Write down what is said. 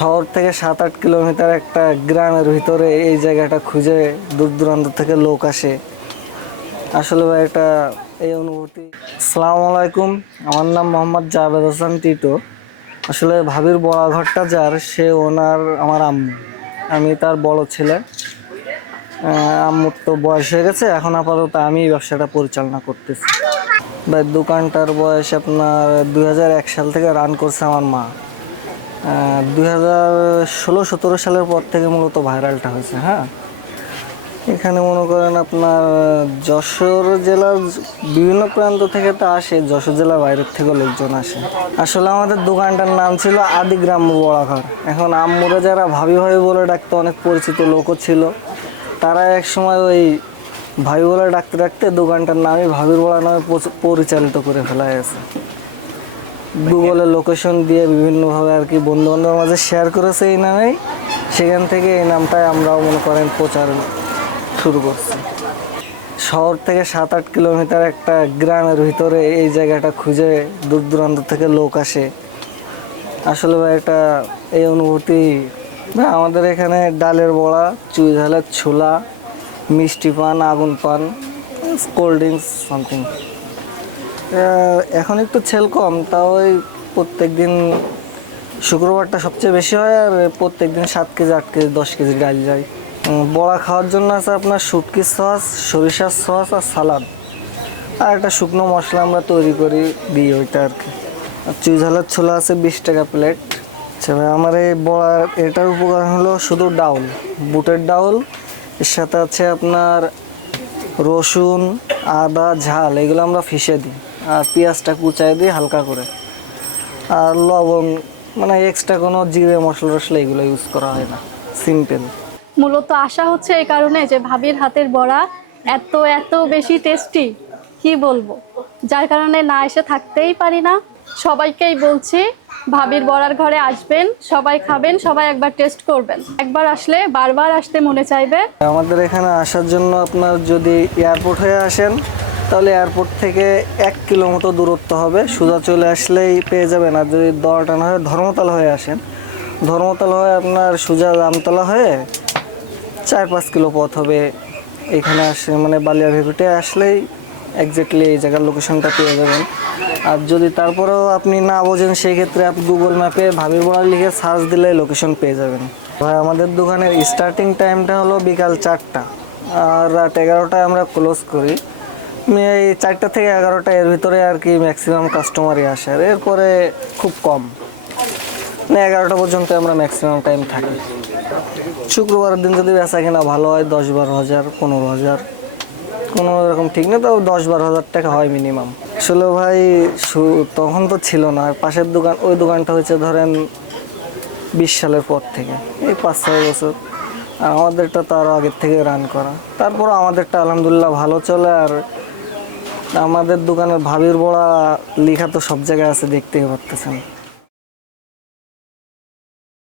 শহর থেকে 7-8 কিলোমিটার একটা গ্রামের ভিতরে এই জায়গাটা খুঁজে দূর দূরান্ত থেকে লোক আসে। আসলে ভাই এটা এই অনুভূতি। আসসালামু আলাইকুম, আমার নাম মোহাম্মদ জাভেদ হোসেন টিটো। আসলে ভাবির বড়া ঘরটা যার, সে ওনার আমার আম্মু, আমি তার বড় ছেলে। আম্মুর তো বয়স হয়ে গেছে, এখন আপাতত আমি ব্যবসাটা পরিচালনা করতেছি। ভাই দোকানটার বয়স আপনার 2001 সাল থেকে রান করছে আমার মা। 2016-17 সালের পর থেকে মূলত ভাইরালটা হয়েছে। হ্যাঁ, এখানে মনে করেন আপনার যশোর জেলার বিভিন্ন প্রান্ত থেকে তো আসে, যশোর জেলার বাইরের থেকেও লোকজন আসে। আসলে আমাদের দোকানটার নাম ছিল আদি গ্রাম্য বড়াঘর। এখন আম্মুরা যারা ভাবি ভাবি বলে ডাকতো, অনেক পরিচিত লোকও ছিল, তারা এক সময় ওই ভাবি বলে ডাকতে ডাকতে দোকানটার নামই ভাবির বড়া নামে পরিচালিত করে ফেলা হয়েছে। গুগলে লোকেশন দিয়ে বিভিন্নভাবে আর কি বন্ধু বান্ধবের মাঝে শেয়ার করেছে এই নামেই, সেখান থেকে এই নামটাই আমরাও মনে করেন প্রচার শুরু করছি। শহর থেকে 7-8 কিলোমিটার একটা গ্রামের ভিতরে এই জায়গাটা খুঁজে দূর দূরান্ত থেকে লোক আসে। আসলে ভাই এটা এই অনুভূতি। ভাই আমাদের এখানে ডালের বড়া, চুই ঝালের ছোলা, মিষ্টি পান, আগুন পান, কোল্ড ড্রিঙ্কস সামথিং। এখন একটু সেল কম, তাও ওই প্রত্যেক দিন শুক্রবারটা সবচেয়ে বেশি হয়, আর প্রত্যেক দিন 7 কেজি 8 কেজি 10 কেজি ডাল যায়। বড়া খাওয়ার জন্য আছে আপনার শুটকি সস, সরিষার সস আর সালাদ, আর একটা শুকনো মশলা আমরা তৈরি করি দিই ওইটা আর কি। আর চুই ঝালের ছোলা আছে 20 টাকা প্লেট। আচ্ছা ভাই, আমার এই বড়া এটার উপকার হলো শুধু ডাউল, বুটের ডাউল, এর সাথে আছে আপনার রসুন, আদা, ঝাল, এগুলো আমরা ফিশে দিই, আর পেঁয়াজটা কুচাই দিই হালকা করে, আর লবণ, মানে এক্সট্রা কোনো জিরে মশলা টশলা এগুলো ইউজ করা হয় না, সিম্পল। মূলত আশা হচ্ছে এই কারণে যে ভাবির হাতের বড়া এত এত বেশি টেস্টি, কি বলবো, যার কারণে না এসে থাকতেই পারি না। সবাইকেই বলছি ভাবির বড়ার ঘরে আসবেন, সবাই খাবেন, সবাই একবার টেস্ট করবেন। একবার আসলে বারবার আসতে মনে চাইবে। আমাদের এখানে আসার জন্য আপনার যদি এয়ারপোর্ট হয়ে আসেন, তাহলে এয়ারপোর্ট থেকে 1 কিলোমিটার দূরত্ব হবে, সোজা চলে আসলেই পেয়ে যাবেন। আর যদি দড়াটানা হয়ে ধর্মতলা হয়ে আসেন, ধর্মতলা হয়ে আপনার সোজা রামতলা হয়ে 4-5 কিলো পথ হবে। এখানে আসে মানে বালিয়া ভেপুটে আসলেই একজ্যাক্টলি এই জায়গার লোকেশনটা পেয়ে যাবেন। আর যদি তারপরেও আপনি না বোঝেন, সেই ক্ষেত্রে আপনি গুগল ম্যাপে ভাবির বড়া লিখে সার্চ দিলে লোকেশন পেয়ে যাবেন। ভাই আমাদের দোকানের স্টার্টিং টাইমটা হলো বিকাল 4টা, আর রাত 11টায় আমরা ক্লোজ করি। এই 4টা থেকে 11টা এর ভিতরে আর কি ম্যাক্সিমাম কাস্টমারই আসে, আর এরপরে খুব কম, মানে 11টা পর্যন্ত আমরা ম্যাক্সিমাম টাইম থাকি। শুক্রবারের দিন যদি বেচা কিনা ভালো হয় 10-12 হাজার, 15 হাজার, কোনো এরকম ঠিক নেই, তাও 10-12 হাজার টাকা হয় মিনিমাম। আসলে ভাই তখন তো ছিল না, পাশের দোকান, ওই দোকানটা হচ্ছে ধরেন 20 সালের পর থেকে, এই 5-6 বছর। আর আমাদেরটা তো আরও আগের থেকে রান করা, তারপর আমাদেরটা আলহামদুলিল্লাহ ভালো চলে। আর আমাদের দোকানের ভাবির বড়া লেখা তো সব জায়গায় আছে, দেখতেই পারতেছেন।